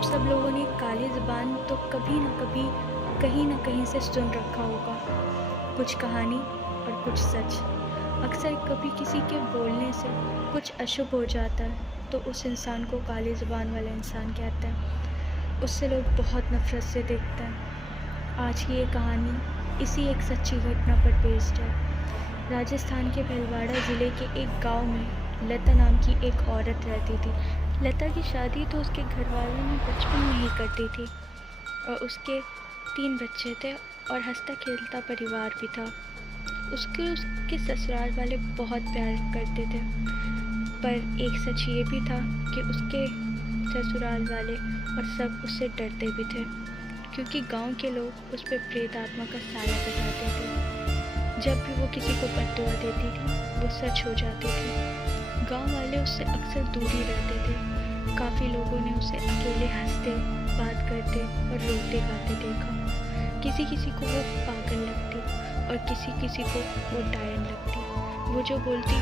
आप सब लोगों ने काली ज़ुबान तो कभी न कभी कहीं न कहीं से सुन रखा होगा। कुछ कहानी और कुछ सच। अक्सर कभी किसी के बोलने से कुछ अशुभ हो जाता है तो उस इंसान को काली ज़ुबान वाला इंसान कहते हैं। उससे लोग बहुत नफ़रत से देखते हैं। आज की ये कहानी इसी एक सच्ची घटना पर बेस्ड है। राजस्थान के भीलवाड़ा ज़िले के एक गांव में लता नाम की एक औरत रहती थी। लता की शादी तो उसके घर वालों ने बचपन में ही कर दी थी और उसके 3 बच्चे थे और हंसता खेलता परिवार भी था। उसके ससुराल वाले बहुत प्यार करते थे, पर एक सच ये भी था कि उसके ससुराल वाले और सब उससे डरते भी थे, क्योंकि गांव के लोग उस पर प्रेत आत्मा का साया बताते थे। जब भी वो किसी को बद्दुआ देती थी वो सच हो जाती थी। गांव वाले उससे अक्सर दूर ही रहते थे। काफ़ी लोगों ने उसे अकेले हंसते, बात करते और रोते गाते देखा। किसी किसी को वो पागल लगती और किसी किसी को वो डायन लगती। वो जो बोलती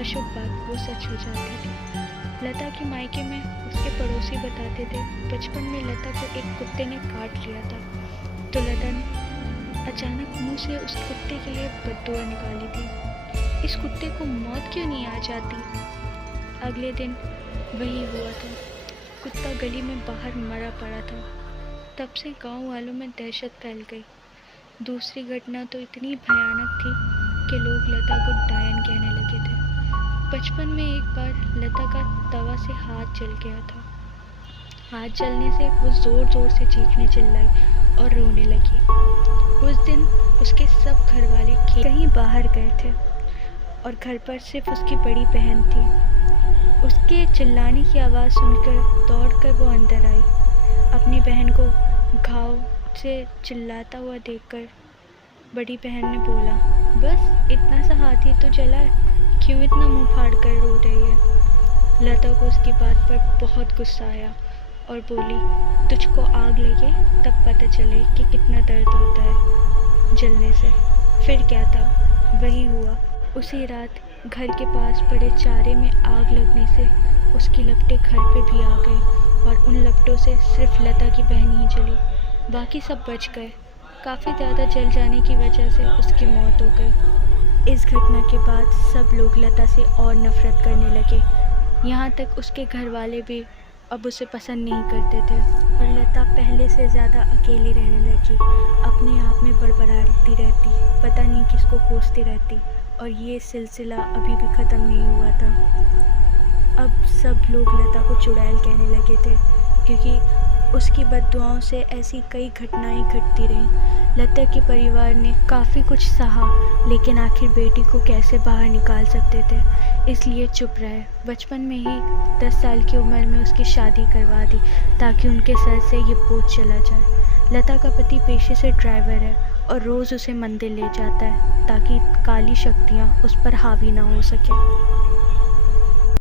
अशुभ बात वो सच हो जाती थी। लता के मायके में उसके पड़ोसी बताते थे बचपन में लता को एक कुत्ते ने काट लिया था, तो लता ने अचानक मुंह से उस कुत्ते के लिए बद्दुआ निकाली थी। इस कुत्ते को मौत क्यों नहीं आ जाती? अगले दिन वही हुआ था। कुत्ता गली में बाहर मरा पड़ा था। तब से गांव वालों में दहशत फैल गई। दूसरी घटना तो इतनी भयानक थी कि लोग लता को डायन कहने लगे थे। बचपन में एक बार लता का तवा से हाथ जल गया था। हाथ जलने से वो जोर जोर से चीखने चिल्लाई और रोने लगी। उस दिन उसके सब घर वाले कहीं बाहर गए थे और घर पर सिर्फ उसकी बड़ी बहन थी। उसके चिल्लाने की आवाज़ सुनकर दौड़कर वो अंदर आई। अपनी बहन को घाव से चिल्लाता हुआ देखकर बड़ी बहन ने बोला, बस इतना सा हाथ ही तो जला है, क्यों इतना मुंह फाड़ कर रो रही है? लता को उसकी बात पर बहुत गुस्सा आया और बोली, तुझको आग लगे तब पता चले कि कितना दर्द होता है जलने से। फिर क्या था, वही हुआ। उसी रात घर के पास पड़े चारे में आग लगने से उसकी लपटें घर पे भी आ गई और उन लपटों से सिर्फ लता की बहन ही जली, बाकी सब बच गए। काफ़ी ज़्यादा जल जाने की वजह से उसकी मौत हो गई। इस घटना के बाद सब लोग लता से और नफ़रत करने लगे। यहाँ तक उसके घर वाले भी अब उसे पसंद नहीं करते थे और लता पहले से ज़्यादा अकेली रहने लगी। अपने आप में बड़बड़ाती रहती, पता नहीं किसको कोसती रहती, और ये सिलसिला अभी भी ख़त्म नहीं हुआ था। अब सब लोग लता को चुड़ैल कहने लगे थे, क्योंकि उसकी बद्दुआओं से ऐसी कई घटनाएं घटती रहीं। लता के परिवार ने काफ़ी कुछ सहा, लेकिन आखिर बेटी को कैसे बाहर निकाल सकते थे, इसलिए चुप रहे। बचपन में ही 10 साल की उम्र में उसकी शादी करवा दी ताकि उनके सर से ये बोझ चला जाए। लता का पति पेशे से ड्राइवर है और रोज़ उसे मंदिर ले जाता है ताकि काली शक्तियाँ उस पर हावी ना हो सके।